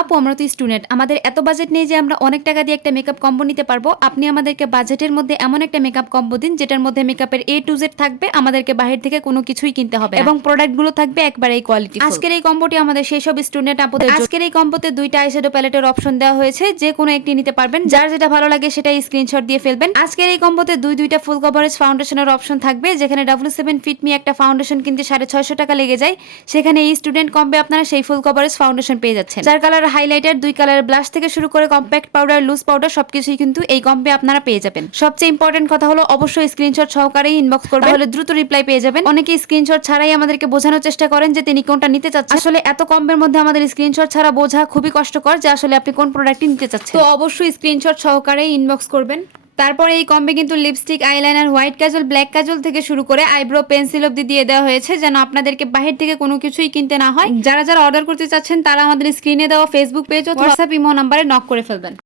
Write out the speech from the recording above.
আপু আমরা তো স্টুডেন্ট, আমাদের এত বাজেট নেই যে আমরা অনেক টাকা দিয়ে একটা মেকআপ কম্বো নিতে পারবো। আপনি আমাদেরকে বাজেটের মধ্যে এমন একটা মেকআপ কম্বো দিন যেটার মধ্যে মেকআপের A to Z থাকবে, আমাদেরকে বাহির থেকে কোনো কিছুই কিনতে হবে না, এবং প্রোডাক্টগুলো থাকবে একবারে কোয়ালিটি। আজকের এই কম্বোটি আমাদের সেই সব স্টুডেন্ট আপুদের। আজকের এই কম্বোতে দুইটা আইশ্যাডো প্যালেটের অপশন দেওয়া হয়েছে, যে কোনো একটি নিতে পারবেন, যার যেটা ভালো লাগে সেটাই স্ক্রিনশট দিয়ে ফেলবেন। আজকের এই কম্বোতে দুইটা ফুল কভারেজ ফাউন্ডেশনের অপশন থাকবে, যেখানে W7 ফিট মি একটা ফাউন্ডেশন কিনতে 650 টাকা লেগে যায়, সেখানে এই স্টুডেন্ট কম্বে আপনারা সেই ফুল কভারেজ ফাউন্ডেশন পেয়ে যাচ্ছেন, যার কালার হাইলাইটার, 2 কালার ব্লাশ থেকে শুরু করে কম্প্যাক্ট পাউডার, লুজ পাউডার সবকিছুই কিন্তু এই কম্বে আপনারা পেয়ে যাবেন। সবচেয়ে ইম্পর্টেন্ট কথা হলো অবশ্যই স্ক্রিনশট সহকারে ইনবক্স করবেন, তাহলে দ্রুত রিপ্লাই পেয়ে যাবেন। অনেকে স্ক্রিনশট ছাড়াই আমাদেরকে বোঝানোর চেষ্টা করেন যে তিনি কোনটা নিতে চাচ্ছেন। আসলে এত কমের মধ্যে আমাদের স্ক্রিনশট ছাড়া বোঝা খুবই কষ্টকর যে আসলে আপনি কোন প্রোডাক্টটি নিতে চাচ্ছেন। তো অবশ্যই স্ক্রিনশট সহকারে ইনবক্স করবেন। তারপরে এই কম্বে কিন্তু লিপস্টিক, আইলাইনার, হোয়াইট কাজল, ব্ল্যাক কাজল থেকে শুরু করে আইব্রো, পেন্সিল অব্দি দিয়ে দেওয়া হয়েছে, যেন আপনাদেরকে বাহির থেকে কোনো কিছুই কিনতে না হয়। যারা যারা অর্ডার করতে চাচ্ছেন তারা আমাদের স্ক্রিনে দেওয়া ফেসবুক পেজ ও হোয়াটসঅ্যাপ ইমো নাম্বারে নক করে ফেলবেন।